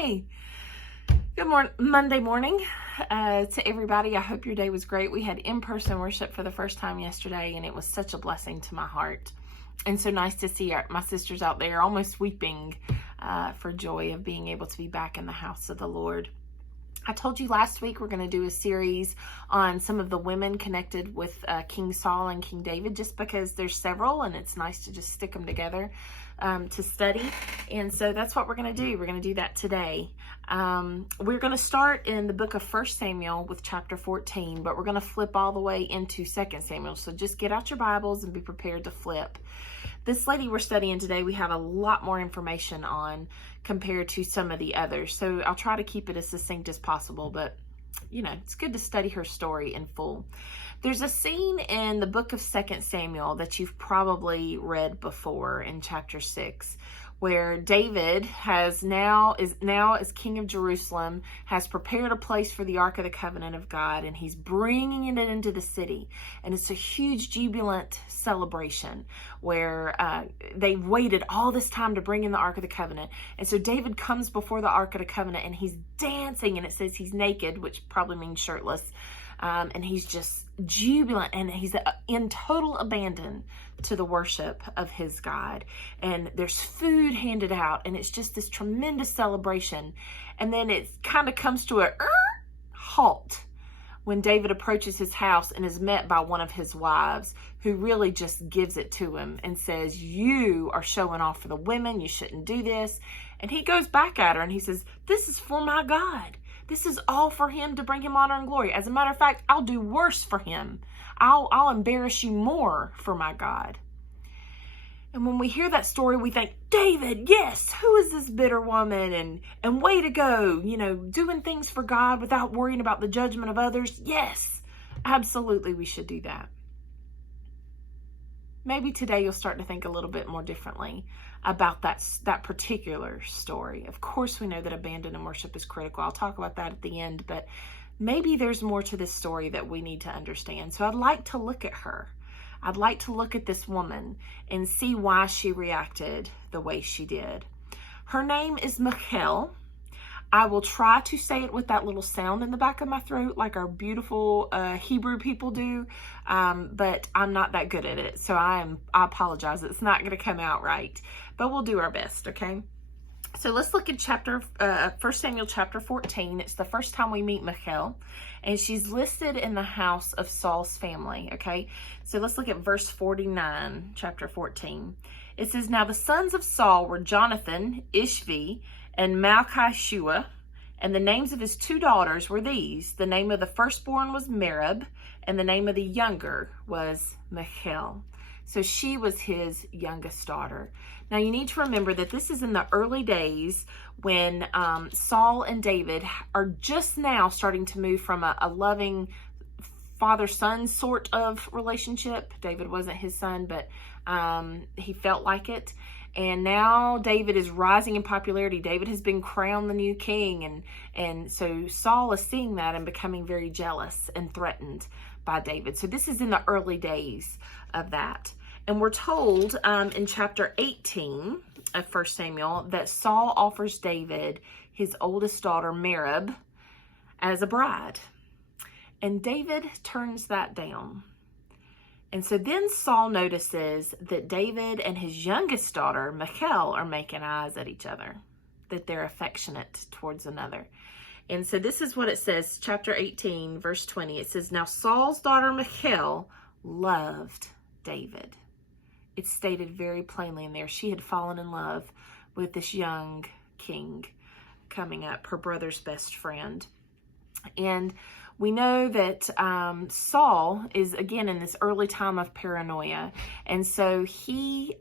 Hi. Good morning, Monday morning to everybody. I hope your day was great. We had in-person worship for the first time yesterday, and it was such a blessing to my heart. And so nice to see my sisters out there almost weeping for joy of being able to be back in the house of the Lord. I told you last week we're going to do a series on some of the women connected with King Saul and King David, just because there's several and it's nice to just stick them together to study. And so that's what we're going to do. We're going to do that today. We're going to start in the book of 1 Samuel with chapter 14, but we're going to flip all the way into 2 Samuel. So just get out your Bibles and be prepared to flip. This lady we're studying today, we have a lot more information on compared to some of the others. So I'll try to keep it as succinct as possible, but you know, it's good to study her story in full. There's a scene in the book of 2 Samuel that you've probably read before in chapter 6, where David is now as king of Jerusalem, has prepared a place for the Ark of the Covenant of God, and he's bringing it into the city. And it's a huge jubilant celebration where they've waited all this time to bring in the Ark of the Covenant. And so David comes before the Ark of the Covenant and he's dancing, and it says he's naked, which probably means shirtless. And he's just jubilant, and he's in total abandon to the worship of his God. And there's food handed out, and it's just this tremendous celebration. And then it kind of comes to a halt when David approaches his house and is met by one of his wives, who really just gives it to him and says, "You are showing off for the women. You shouldn't do this." And he goes back at her and he says, "This is for my God. This is all for him to bring him honor and glory. As a matter of fact, I'll do worse for him. I'll embarrass you more for my God." And when we hear that story, we think, David, yes, who is this bitter woman? And way to go, you know, doing things for God without worrying about the judgment of others. Yes, absolutely, we should do that. Maybe today you'll start to think a little bit more differently about that particular story. Of course, we know that abandon worship is critical. I'll talk about that at the end, but maybe there's more to this story that we need to understand. So I'd like to look at her. I'd like to look at this woman and see why she reacted the way she did. Her name is Michal. I will try to say it with that little sound in the back of my throat like our beautiful Hebrew people do, but I'm not that good at it, so I apologize. It's not going to come out right, but we'll do our best, okay? So let's look at 1 Samuel chapter 14. It's the first time we meet Michal, and she's listed in the house of Saul's family, okay? So let's look at verse 49, chapter 14. It says, "Now the sons of Saul were Jonathan, Ishvi, and Malchishua, and the names of his two daughters were these. The name of the firstborn was Merab, and the name of the younger was Michal." So she was his youngest daughter. Now you need to remember that this is in the early days when Saul and David are just now starting to move from a loving father-son sort of relationship. David wasn't his son, but he felt like it. And now David is rising in popularity. David has been crowned the new king. And so Saul is seeing that and becoming very jealous and threatened by David. So this is in the early days of that. And we're told in chapter 18 of 1 Samuel that Saul offers David his oldest daughter, Merab, as a bride. And David turns that down. And so then Saul notices that David and his youngest daughter, Michal, are making eyes at each other, that they're affectionate towards another. And so this is what it says, chapter 18, verse 20. It says, "Now Saul's daughter Michal loved David." It's stated very plainly in there. She had fallen in love with this young king coming up, her brother's best friend. And we know that Saul is, again, in this early time of paranoia. And so he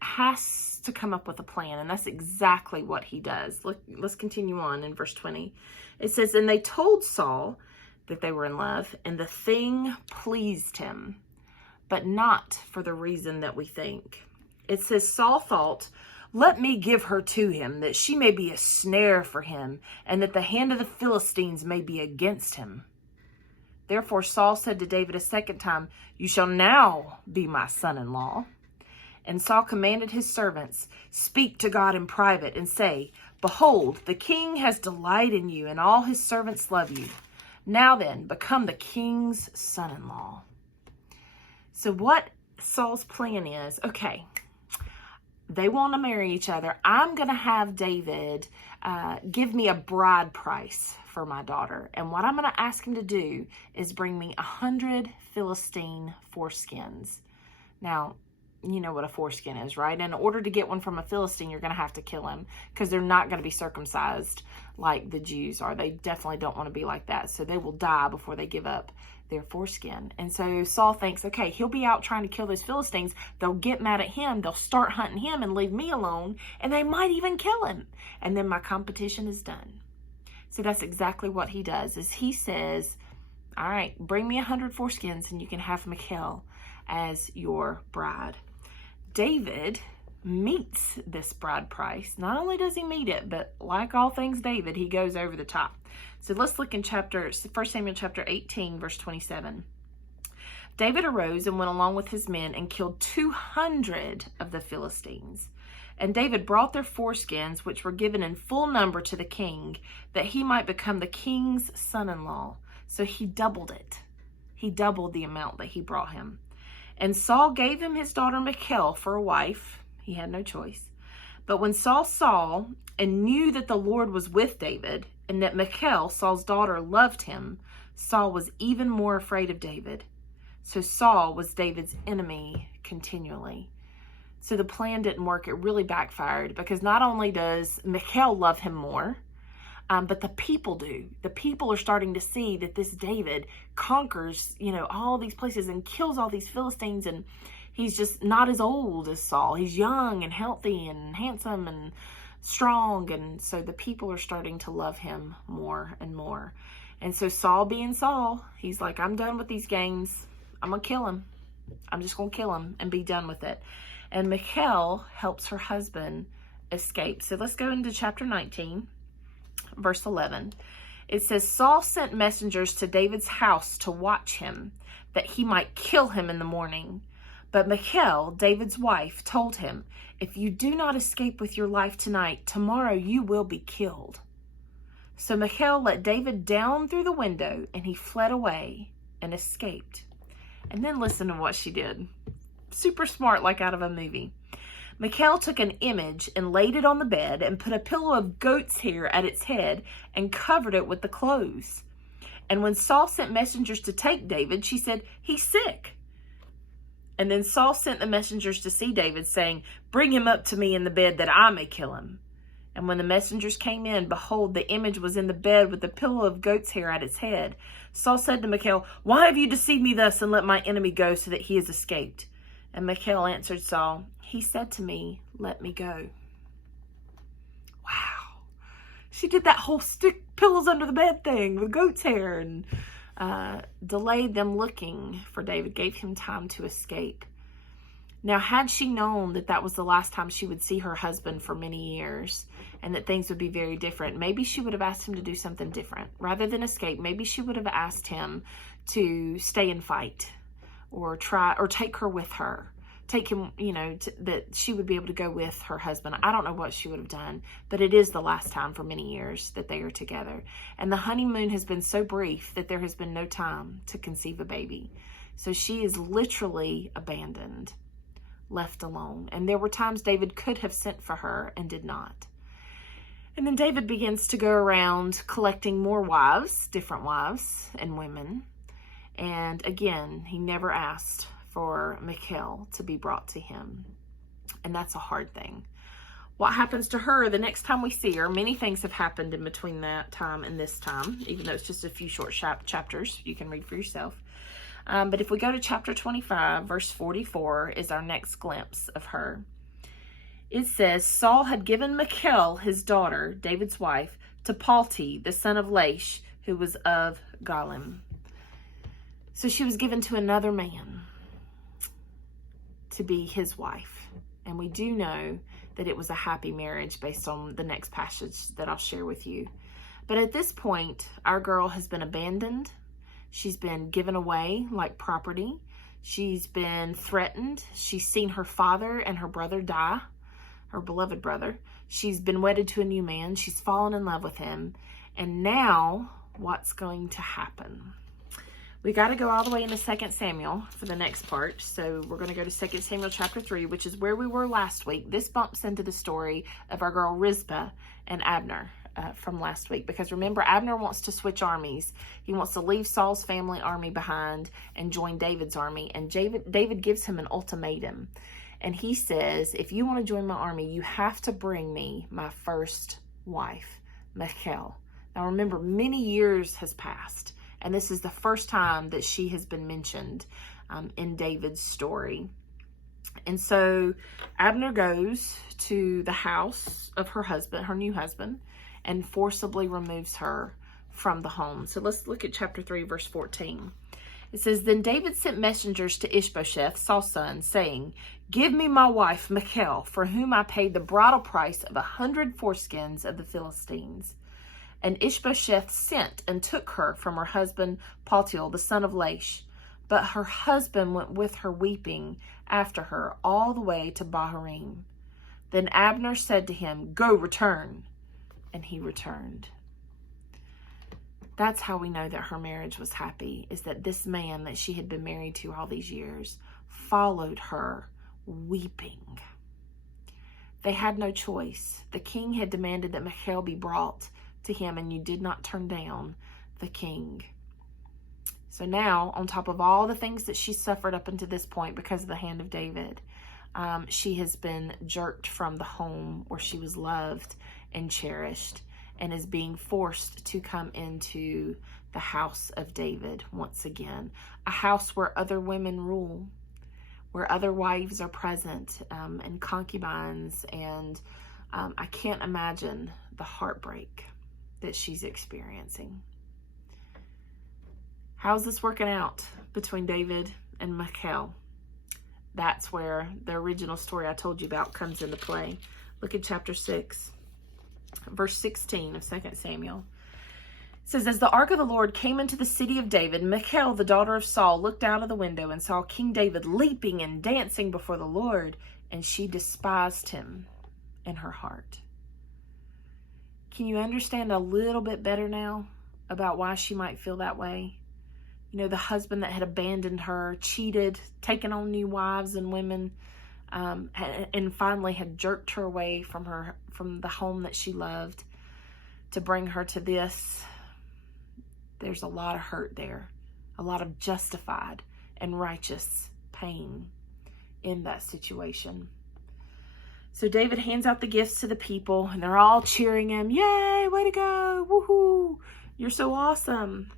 has to come up with a plan. And that's exactly what he does. Look, let's continue on in verse 20. It says, "And they told Saul that they were in love, and the thing pleased him, but not for the reason that we think." It says, "Saul thought, 'Let me give her to him, that she may be a snare for him, and that the hand of the Philistines may be against him.' Therefore Saul said to David a second time, 'You shall now be my son-in-law.' And Saul commanded his servants, 'Speak to God in private and say, Behold, the king has delight in you, and all his servants love you. Now then, become the king's son-in-law. So what Saul's plan is, okay, they want to marry each other. I'm going to have David give me a bride price for my daughter. And what I'm going to ask him to do is bring me 100 Philistine foreskins. Now, you know what a foreskin is, right? In order to get one from a Philistine, you're going to have to kill him because they're not going to be circumcised like the Jews are. They definitely don't want to be like that. So they will die before they give up their foreskin. And so Saul thinks, okay, he'll be out trying to kill those Philistines. They'll get mad at him. They'll start hunting him and leave me alone. And they might even kill him. And then my competition is done. So that's exactly what he does, is he says, all right, bring me 100 foreskins and you can have Michal as your bride. David meets this bride price. Not only does he meet it, but like all things David, he goes over the top. So let's look in 1 Samuel chapter 18, verse 27. David arose and went along with his men and killed 200 of the Philistines. And David brought their foreskins, which were given in full number to the king, that he might become the king's son-in-law. So he doubled it. He doubled the amount that he brought him. And Saul gave him his daughter Michal for a wife. He had no choice. But when Saul saw and knew that the Lord was with David, and that Michal, Saul's daughter, loved him, Saul was even more afraid of David. So Saul was David's enemy continually. So the plan didn't work. It really backfired, because not only does Michal love him more, but the people do. The people are starting to see that this David conquers, all these places and kills all these Philistines, and he's just not as old as Saul. He's young and healthy and handsome and strong, and so the people are starting to love him more and more. And so Saul, being Saul, he's like, I'm done with these games. I'm going to kill him. I'm just going to kill him and be done with it. And Michal helps her husband escape. So let's go into chapter 19. Verse 11, it says, Saul sent messengers to David's house to watch him, that he might kill him in the morning. But Michal, David's wife, told him, if you do not escape with your life tonight, tomorrow you will be killed. So Michal let David down through the window, and he fled away and escaped. And then listen to what she did. Super smart, like out of a movie. Michal took an image and laid it on the bed and put a pillow of goat's hair at its head and covered it with the clothes. And when Saul sent messengers to take David, she said, he's sick. And then Saul sent the messengers to see David, saying, bring him up to me in the bed that I may kill him. And when the messengers came in, behold, the image was in the bed with the pillow of goat's hair at its head. Saul said to Michal, why have you deceived me thus and let my enemy go so that he has escaped? And Michal answered Saul, he said to me, let me go. Wow. She did that whole stick pillows under the bed thing with goat's hair, and delayed them looking for David, gave him time to escape. Now, had she known that that was the last time she would see her husband for many years, and that things would be very different, maybe she would have asked him to do something different. Rather than escape, maybe she would have asked him to stay and fight, or take her with her. Take him, that she would be able to go with her husband. I don't know what she would have done, but it is the last time for many years that they are together. And the honeymoon has been so brief that there has been no time to conceive a baby. So she is literally abandoned, left alone. And there were times David could have sent for her and did not. And then David begins to go around collecting more wives, different wives and women. And again, he never asked for Michal to be brought to him. And that's a hard thing. What happens to her the next time we see her? Many things have happened in between that time and this time, even though it's just a few short chapters. You can read for yourself. But if we go to chapter 25, verse 44 is our next glimpse of her. It says, Saul had given Michal, his daughter, David's wife, to Palti, the son of Laish, who was of Galim. So she was given to another man to be his wife. And we do know that it was a happy marriage based on the next passage that I'll share with you. But at this point, our girl has been abandoned. She's been given away like property. She's been threatened. She's seen her father and her brother die, her beloved brother. She's been wedded to a new man. She's fallen in love with him. And now, what's going to happen? We got to go all the way into 2 Samuel for the next part. So we're going to go to 2 Samuel chapter 3, which is where we were last week. This bumps into the story of our girl Rizpah and Abner from last week. Because remember, Abner wants to switch armies. He wants to leave Saul's family army behind and join David's army. And David gives him an ultimatum. And he says, if you want to join my army, you have to bring me my first wife, Michal. Now remember, many years has passed. And this is the first time that she has been mentioned in David's story. And so Abner goes to the house of her husband, her new husband, and forcibly removes her from the home. So let's look at chapter 3, verse 14. It says, Then David sent messengers to Ishbosheth, Saul's son, saying, Give me my wife, Michal, for whom I paid the bridal price of 100 foreskins of the Philistines. And Ishbosheth sent and took her from her husband Paltiel, the son of Laish. But her husband went with her weeping after her all the way to Bahurim. Then Abner said to him, Go, return. And he returned. That's how we know that her marriage was happy, is that this man that she had been married to all these years followed her weeping. They had no choice. The king had demanded that Michal be brought to him, and you did not turn down the king. So now, on top of all the things that she suffered up until this point because of the hand of David, she has been jerked from the home where she was loved and cherished, and is being forced to come into the house of David once again. A house where other women rule, where other wives are present, and concubines, and I can't imagine the heartbreak that she's experiencing. How's this working out between David and Michal? That's where the original story I told you about comes into play. Look at chapter 6, verse 16 of 2 Samuel. It says, As the ark of the Lord came into the city of David, Michal, the daughter of Saul, looked out of the window and saw King David leaping and dancing before the Lord, and she despised him in her heart. Can you understand a little bit better now about why she might feel that way? You know, the husband that had abandoned her, cheated, taken on new wives and women, and finally had jerked her away from the home that she loved to bring her to this. There's a lot of hurt there, a lot of justified and righteous pain in that situation. So David hands out the gifts to the people, and they're all cheering him. Yay, way to go, woohoo, you're so awesome.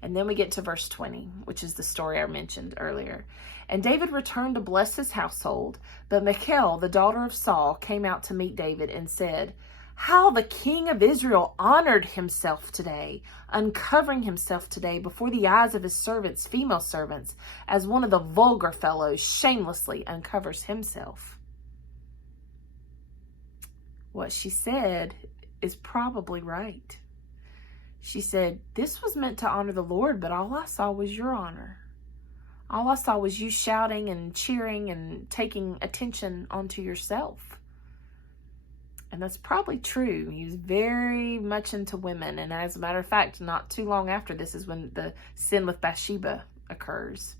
And then we get to verse 20, which is the story I mentioned earlier. And David returned to bless his household, but Michal, the daughter of Saul, came out to meet David and said, How the king of Israel honored himself today, uncovering himself today before the eyes of his servants, female servants, as one of the vulgar fellows shamelessly uncovers himself. What she said is probably right. She said, This was meant to honor the Lord, but all I saw was your honor. All I saw was you shouting and cheering and taking attention onto yourself. And that's probably true. He was very much into women. And as a matter of fact, not too long after this is when the sin with Bathsheba occurs.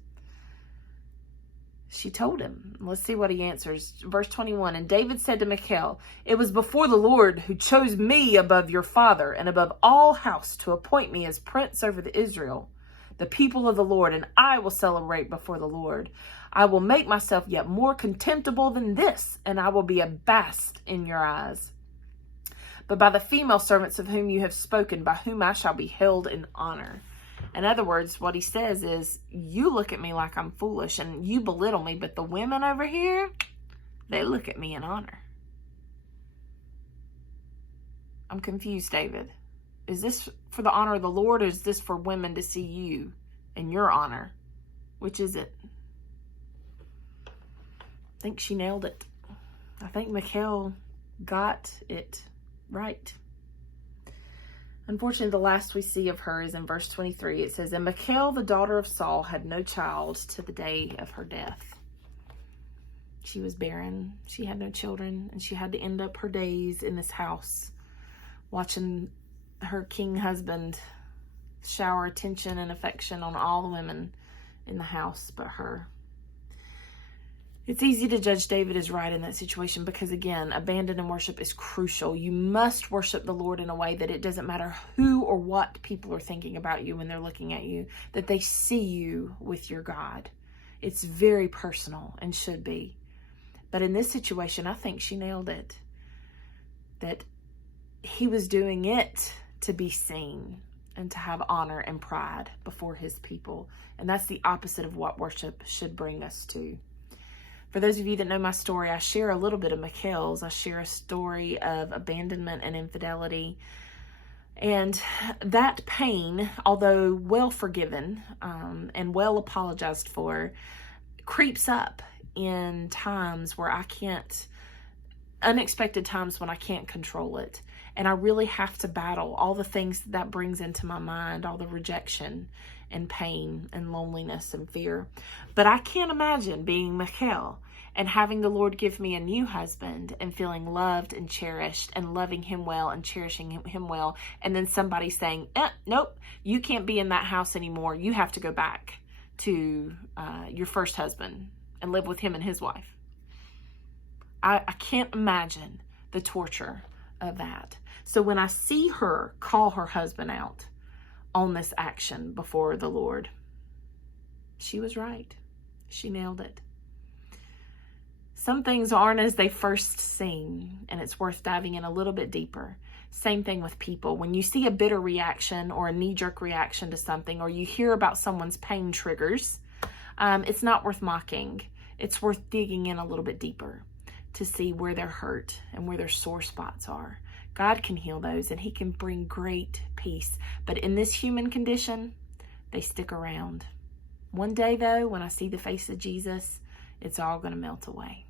She told him. Let's see what he answers. Verse 21, And David said to Michal, It was before the Lord who chose me above your father and above all house to appoint me as prince over the Israel, the people of the Lord, and I will celebrate before the Lord. I will make myself yet more contemptible than this, and I will be abased in your eyes. But by the female servants of whom you have spoken, by whom I shall be held in honor. In other words, what he says is, you look at me like I'm foolish and you belittle me, but the women over here, they look at me in honor. I'm confused, David. Is this for the honor of the Lord, or is this for women to see you in your honor? Which is it? I think she nailed it. I think Michal got it right. Unfortunately, the last we see of her is in verse 23. It says, And Michal, the daughter of Saul, had no child to the day of her death. She was barren. She had no children, and she had to end up her days in this house watching her king husband shower attention and affection on all the women in the house but her. It's easy to judge David as right in that situation because, again, abandon and worship is crucial. You must worship the Lord in a way that it doesn't matter who or what people are thinking about you when they're looking at you, that they see you with your God. It's very personal and should be. But in this situation, I think she nailed it. That he was doing it to be seen and to have honor and pride before his people. And that's the opposite of what worship should bring us to. For those of you that know my story, I share a little bit of Michal's. I share a story of abandonment and infidelity. And that pain, although well forgiven and well apologized for, creeps up in times where unexpected times when I can't control it. And I really have to battle all the things that brings into my mind, all the rejection and pain and loneliness and fear. But I can't imagine being Michal and having the Lord give me a new husband and feeling loved and cherished and loving him well and cherishing him well. And then somebody saying, nope, you can't be in that house anymore. You have to go back to your first husband and live with him and his wife. I can't imagine the torture of that. So when I see her call her husband out on this action before the Lord, she was right. She nailed it. Some things aren't as they first seem, and it's worth diving in a little bit deeper. Same thing with people. When you see a bitter reaction or a knee-jerk reaction to something, or you hear about someone's pain triggers, it's not worth mocking. It's worth digging in a little bit deeper to see where they're hurt and where their sore spots are. God can heal those, and he can bring great peace. But in this human condition, they stick around. One day, though, when I see the face of Jesus, it's all going to melt away.